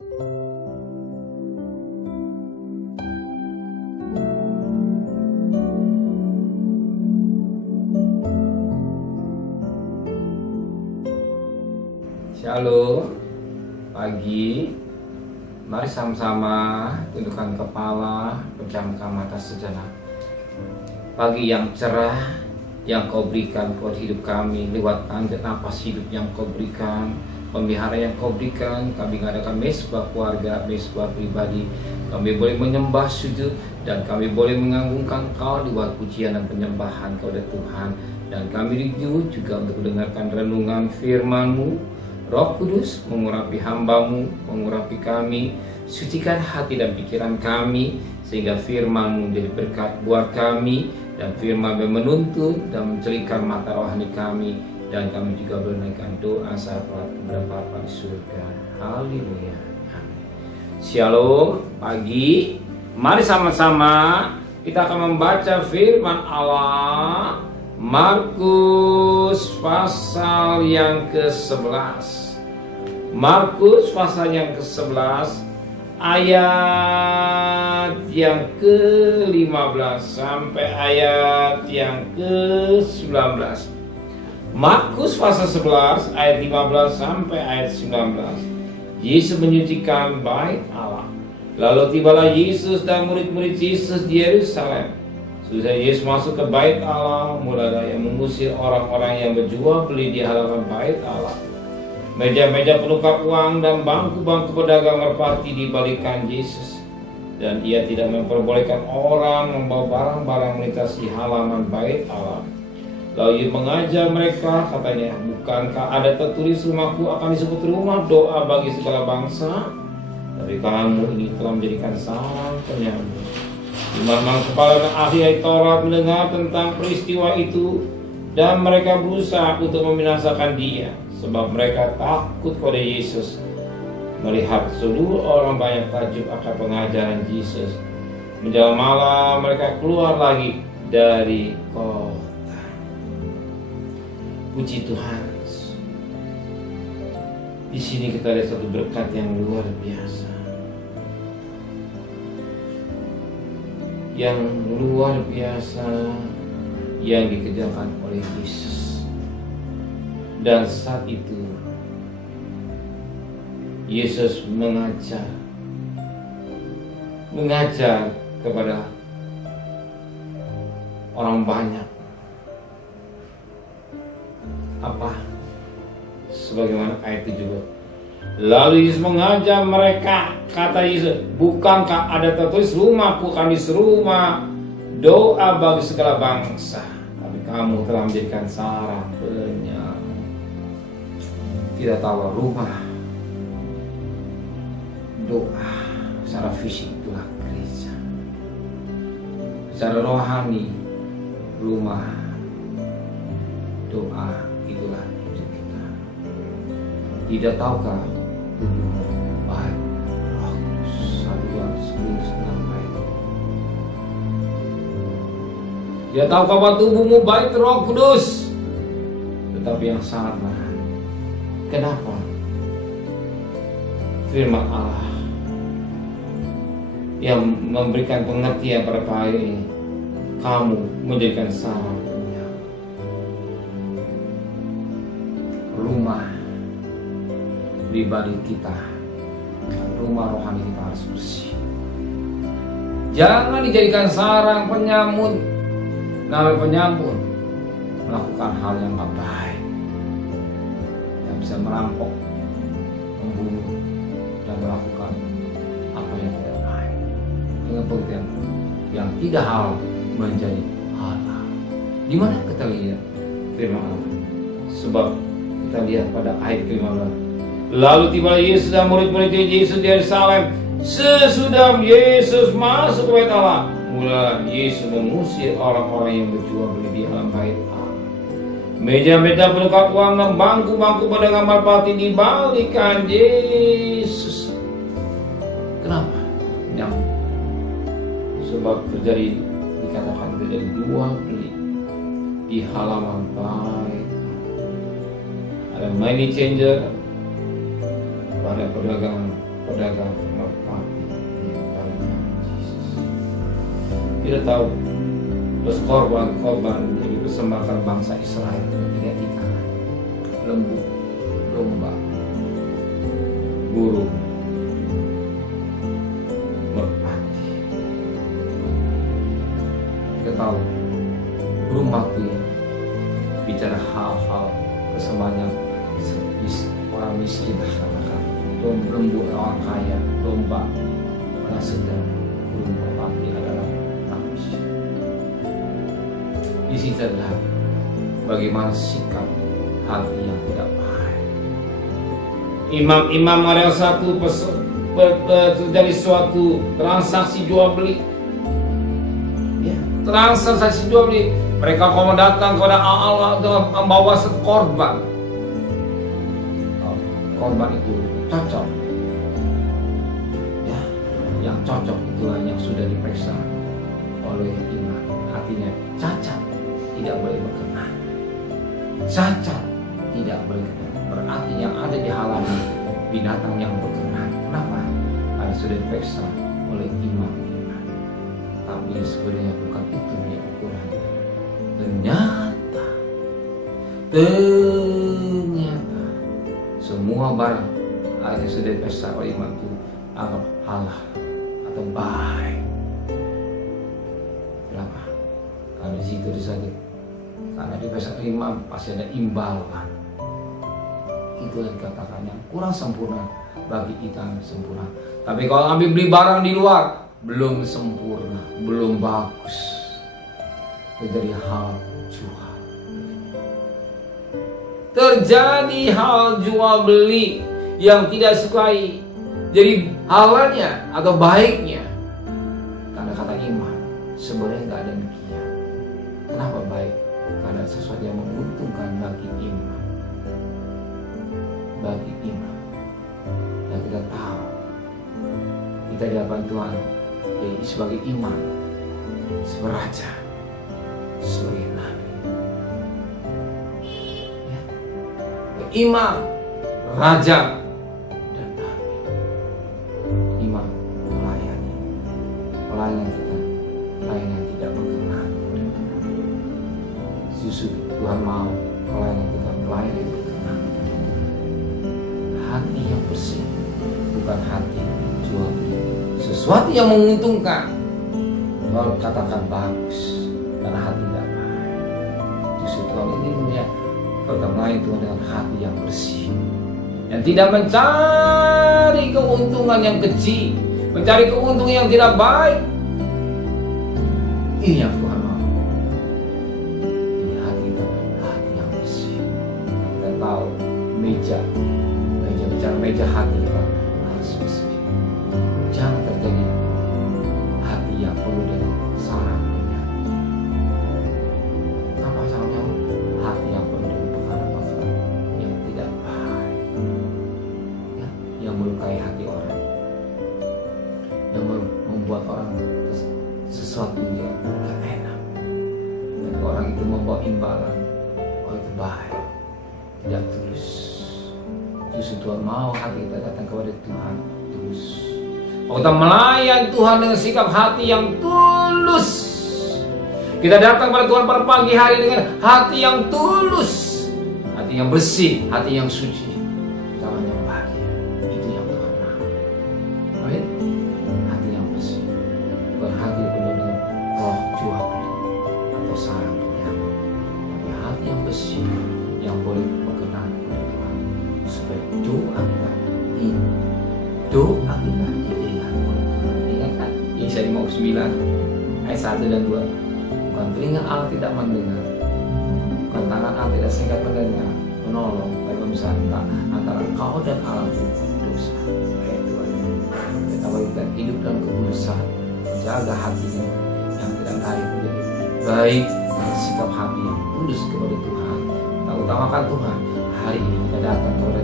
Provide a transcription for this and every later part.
Shalom, pagi. Mari sama-sama tundukkan kepala, pejamkan mata sejenak. Pagi yang cerah yang Kau berikan buat hidup kami lewat tanda napas hidup yang Kau berikan, pemeliharaan yang Kau berikan. Kami mengadakan mesbah keluarga, mesbah pribadi. Kami boleh menyembah sujud dan kami boleh mengagungkan Kau lewat pujian dan penyembahan kepada Tuhan. Dan kami rindu juga untuk mendengarkan renungan firman-Mu. Roh Kudus mengurapi hamba-Mu, mengurapi kami, sucikan hati dan pikiran kami, sehingga firman-Mu menjadi berkat buat kami, dan firman-Mu menuntun dan mencerahkan mata rohani kami, dan kami juga menaikkan doa syafaat kepada Bapa di surga. Haleluya. Amin. Shalom, pagi. Mari sama-sama kita akan membaca firman Allah. Markus pasal yang ke-11. Markus pasal yang ke-11 ayat yang ke-15 sampai ayat yang ke-19. Markus pasal 11 ayat 15 sampai ayat 19. Yesus menyucikan bait Allah. Lalu tibalah Yesus dan murid-murid Yesus di Yerusalem. Sesudah Yesus masuk ke bait Allah, mulailah yang mengusir orang-orang yang berjual beli di halaman bait Allah. Meja-meja penukar uang dan bangku-bangku pedagang merpati dibalikan Yesus. Dan ia tidak memperbolehkan orang membawa barang-barang melintasi halaman bait Allah. Lalu ia mengajar mereka, katanya, bukankah ada tertulis rumahku akan disebut rumah doa bagi segala bangsa? Tapi kamu ini telah menjadikan sarang penyambung. Imam kepala dan ahli Taurat mendengar tentang peristiwa itu dan mereka berusaha untuk membinasakan dia, sebab mereka takut pada Yesus. Melihat seluruh orang banyak takjub akan pengajaran Yesus. Menjelang malam mereka keluar lagi dari kota. Puji Tuhan. Di sini kita lihat satu berkat yang luar biasa. Yang luar biasa yang dikerjakan oleh Yesus. Dan saat itu Yesus mengajar kepada orang banyak. Apa? Sebagaimana ayat 7. Lalu Yesus mengajar mereka, kata Yesus, bukankah ada tertulis rumahku akan disebut rumah doa bagi segala bangsa, tapi kamu telah menjadikan sarang penyambung. Tidak tahu rumah doa secara fisik itulah gereja, secara rohani rumah doa itulah hidup kita. Tidak tahukah baik Roh Kudus 1 Yohanes 10:9 ayat. Dia tahu bahwa tubuhmu baik Roh Kudus, tetapi yang sangat mahal. Kenapa? Firman Allah yang memberikan pengertian pada ayat ini, kamu menjadikan sarang penyambung. Rumah pribadi kita, rumah rohani kita harus bersih. Jangan dijadikan sarang penyamun. Namanya penyamun melakukan hal yang tak baik, yang bisa merampok, membunuh, dan melakukan apa yang tidak baik dengan pengertian yang tidak halal menjadi halal. Di mana kita lihat firman Allah? Sebab kita lihat pada ayat ke-15. Lalu tiba Yesus dan murid-murid Yesus di Yerusalem. Sesudah Yesus masuk ke bait Allah, mulai Yesus mengusir orang-orang yang berjual beli di dalam bait Allah. Meja-meja penukar uang dan bangku-bangku pedagang merpati dibalikan Yesus. Kenapa? Nyambung. Sebab dikatakan terjadi jual beli di halaman bait. Ada money changer, pada perdagangan pedagang merpati di dalam Yesus. Kita tahu terus korban yang dipersembahkan bangsa Israel ketika ikan, lembu, domba, burung, merpati. Kita tahu burung mati bicara hal-hal persembahan yang orang miskin katakan, lembu orang kaya, domba orang sedang, burung merpati adalah manusia. Di sini terlihat bagaimana sikap hati yang tidak baik. Imam-imam ada terjadi suatu transaksi jual beli. Ya, transaksi jual beli. Mereka mau datang kepada Allah dengan membawa korban. Korban itu cocok. Ya, yang cocok itu yang sudah diperiksa oleh imam. Hatinya cacat, tidak boleh berkenan. Cacat, tidak boleh berkenan. Berarti yang ada di halaman binatang yang berkenan. Kenapa? Karena sudah diperiksa oleh imam-imam. Tapi sebenarnya bukan itu dia ukuran. Ternyata semua barang hanya sudah diperiksa oleh imam itu anggap halal atau baik. Kenapa? Karena di situ disebut karena diperiksa oleh imam pasti ada imbalan. Itu yang dikatakan yang kurang sempurna bagi kita sempurna. Tapi kalau ambil beli barang di luar belum sempurna, belum bagus. Terjadi hal jual beli. Terjadi hal jual beli yang tidak sukai. Jadi halalnya atau baiknya. Karena kata imam sebenarnya nggak ada demikian. Kenapa baik? Karena sesuatu yang menguntungkan bagi imam. Bagi imam. Dan kita tahu kita di hadapan Tuhan sebagai imam, sebagai raja, sebagai nabi. Ya. Imam, raja, dan nabi. Imam melayani kita, pelayanan yang tidak berkenan. Justru Tuhan mau pelayanan kita melayani yang berkenan. Hati yang bersih, bukan hati jual beli. Sesuatu yang menguntungkan, kalau katakan bagus, karena hati tidak baik. Justru Tuhan ini melihat pertama lain Tuhan dengan hati yang bersih, yang tidak mencari keuntungan yang kecil, mencari keuntungan yang tidak baik. Ini yang Tuhan mau. Ini hati kita, hati yang bersih. Kita tahu meja hati kita harus bersih. Jangan terjadi hati yang penuh dengan sarang penyakit. Apa sarangnya? Hati yang penuh dengan perkara-perkara yang tidak baik, ya, yang melukai hati orang, yang membuat orang sesuatu yang tidak enak. Dan orang itu membawa imbalan, orang itu baik, tidak tulus. Justru Tuhan mau hati kita datang kepada Tuhan tulus. Kita melayani Tuhan dengan sikap hati yang tulus. Kita datang kepada Tuhan pada pagi hari dengan hati yang tulus, hati yang bersih, hati yang suci, tangan yang bahagia. Itu yang Tuhan mau. Amin. Hati yang bersih, bukan hati penuh dengan roh jual beli atau sarang penyakit, tapi hati yang bersih yang boleh berkenan kepada Tuhan supaya doa kita didengar oleh Tuhan. Ingat kan? Yesaya 59 ayat 1 dan 2. Bukan telinga Allah tidak mendengar, bukan tangan Allah tidak singkat mendengar, menolong, tapi memisahkan antara kau dan Allah dosa. Ayat 2. Kita kita hidup dalam kekudusan, jaga hatinya yang tidak baik menjadi baik, dengan sikap hati yang tulus kepada Tuhan. Kita utamakan Tuhan. Hari ini kita datang kepada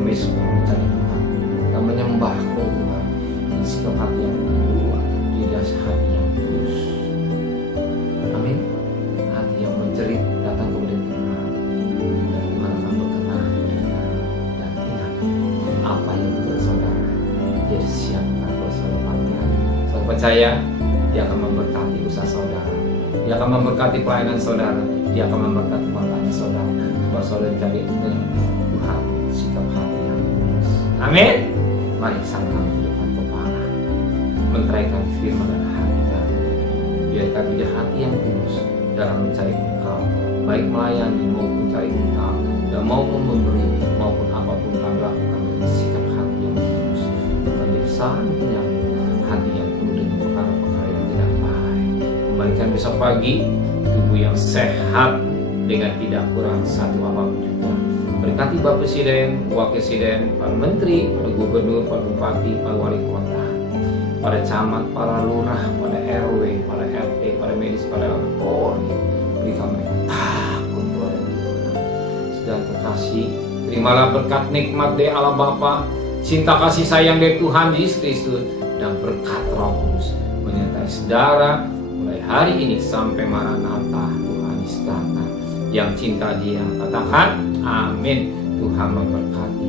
Mezbah mencari Tuhan, kita menyembah kepada Tuhan dengan sikap hati yang kuat, di dasar hati yang tulus. Amin. Hati yang menjerit datang kepada Tuhan, dan Tuhan akan berkenan kita. Dan ingat apa yang betul saudara, sudah disiapkan buat saudara pagi hari. Saya percaya Dia akan memberkati usaha saudara, Dia akan memberkati pelayanan saudara, Dia akan memberkati pelayanan saudara. Bahwa saudara jadi dengan Tuhan sikap hati yang tulus. Amin. Mari sama di depan kepala menteraikan firman dan hati kami. Biarkan dia hati yang tulus dalam mencari Engkau, baik melayani maupun mencari Engkau, dan maupun memberi maupun apapun kami lakukan dengan sikap hati yang tulus. Kami sangat menyambut hati yang penuh dengan perkara-perkara yang tidak baik. Kembalikan besok pagi tubuh yang sehat dengan tidak kurang satu apapun juga. Berkati Bapak Presiden, Wakil Presiden, para Menteri, para Gubernur, para Bupati, para Wali Kota, para camat, para lurah, para RW, para RT, para medis, para Polri. Berikan mereka takut kepada Tuhan. Sedang terkasih, terimalah berkat nikmat dari Allah Bapa, cinta kasih sayang dari Tuhan Yesus Kristus, dan berkat Roh Kudus menyertai saudara mulai hari ini sampai Maranatha Tuhan Yesus datang. Yang cinta Dia katakan amin. Tuhan memberkati.